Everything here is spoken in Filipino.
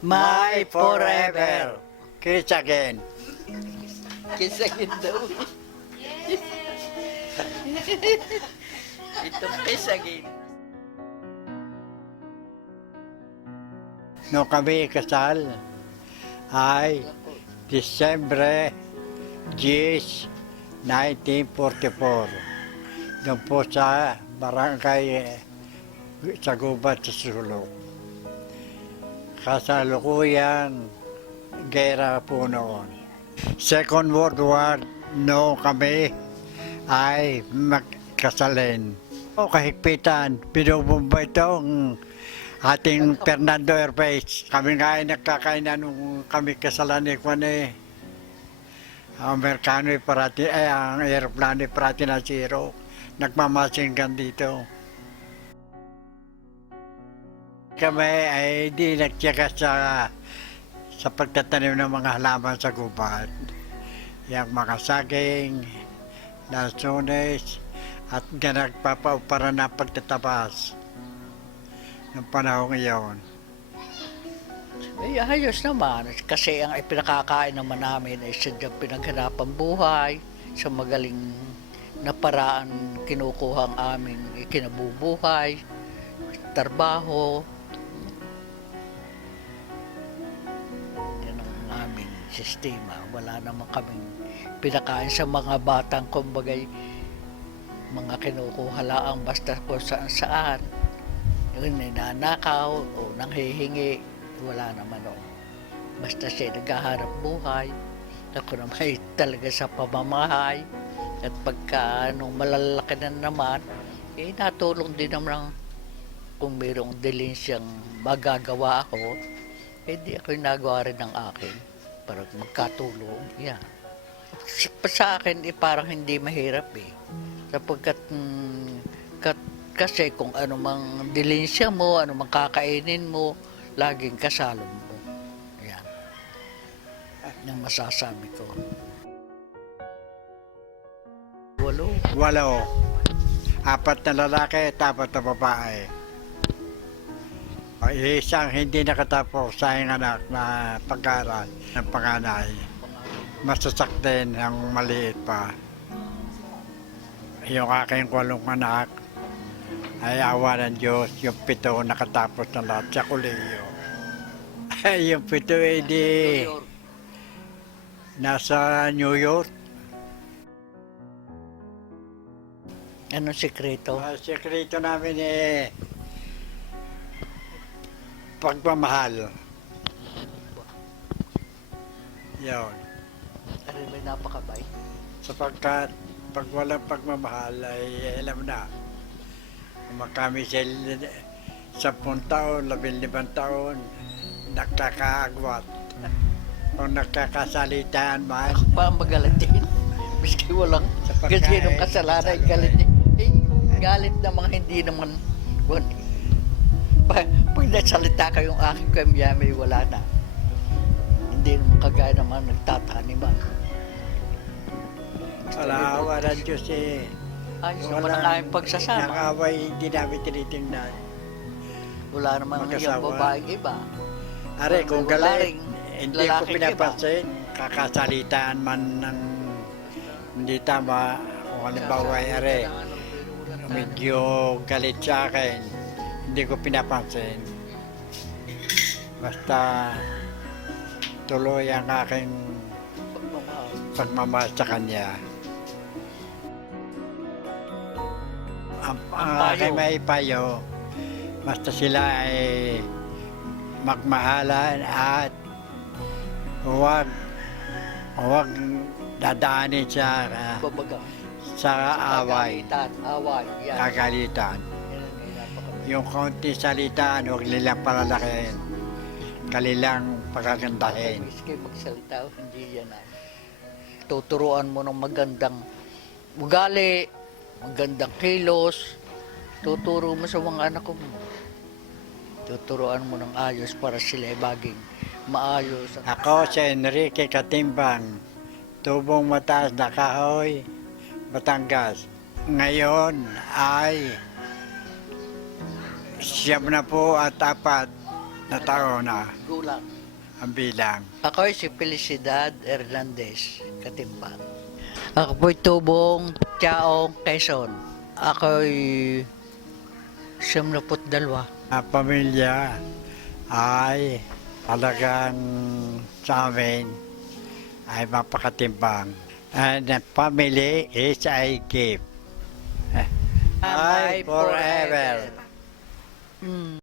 My forever. Kiss again. Kiss again daw. Itong kiss again. Nung kami kasal ay Disyembre 10, 1944. Doon po sa barangay sa Gubat sa Sulok. Kasalukuyan, gera po noon. Second World War, noong kami ay magkasalin. O kahigpitan, binubumba itong ating Fernando Airways. Kami nga ay nagkakainan nung kami kasalan ni Juan eh. Ang Amerikano ay parati, ang aeroplano ay parati na zero. Nagmamasinggan dito. Kami ay di nagtyaga sa pagtatanim ng mga halaman sa gubat. Yung mga saging, lansones, at nagpapaupara na pagtatabas ng panahon iyon. Ay, ayos naman. Kasi ang ipinakakain naman namin ay sadyang pinaghanapan buhay sa magaling na paraan kinukuha ang aming ikinabubuhay, trabaho. Yan ang aming sistema. Wala naman kaming pinakain sa mga batang kumbagay mga kinukuha lang basta kung saan. Yung ninanakaw o nanghihingi, wala naman o. Basta siya naghaharap buhay. Ako naman talaga sa pamamahay. At pagka malalaki na naman, natulong din naman kung mayroong dilinsyang magagawa ako, di ako nagawa rin ng akin para magkatulong. Yan. Sa akin, parang hindi mahirap eh. Sapagkat kasi kung ano mang dilinsya mo, ano mang kakainin mo, laging kasalo mo. Yan. Ang masasabi ko. 8. 8. 4 na lalaki at 4 na babae. Isang hindi nakatapos sa anak na pag-aaral ng panganay. Masasak din ang maliit pa. Yung aking 8 anak ay awa ng Diyos, yung 7 nakatapos na lahat sa kolehiyo. Yung 7 ay di nasa New York. Anong sekreto? Sekreto namin eh, pagmamahal. Yun. Ano may napakabay? Sapagkat pag walang pagmamahal ay alam na. Kung kami sa 10 taon, 15 taon, nagkakaagwat. Kung nagkakasalitaan man. Ako pa ang magalit din. Miski walang kasi nung kasalanan, galit din. Galit na mga hindi naman. Pag nasalita kayong aking kamyamay, wala na. Hindi naman kagaya naman nagtataniman. Wala awa ng Diyos eh. Ayos naman ang aming pagsasama. Yung away hindi namin tinitingnan. Wala naman yung Mag-asawa. babaeng iba. Are, kung Wala galit, ring hindi ko lalaking pinapansin. Kakasalitaan man ng hindi tama. Kung halimbawa, are, medyo galit sa akin, hindi ko pinapansin. Basta tuloy ang aking pagmamahal sa kanya. Ang aking may payo, basta sila ay magmahalan at huwag dadaanin babaga. sa away, Away, yan. kagalitan. Yan ang napakabay. Yung konti salitaan, huwag nilang palalakihin. Kalilang pagagandahin. Miski magsalita, hindi yan tuturuan mo ng magandang ugali, magandang kilos, tuturo mo sa mga anak mo. Tuturuan mo ng ayos para sila ay baging maayos. Ako si Enrique Katimbang, Tubong Mataas na Kahoy, Batangas. Ngayon ay 7 na po at 4 na taon na Gulang. ang bilang. Ako ay si Felicidad Hernandez, Katimbang. Ako po'y tubong Tiaong, Quezon. Ako'y 72. Ang pamilya ay talagang sa amin ay mapakatimbang. And the family is a gift. Ay forever. Mm.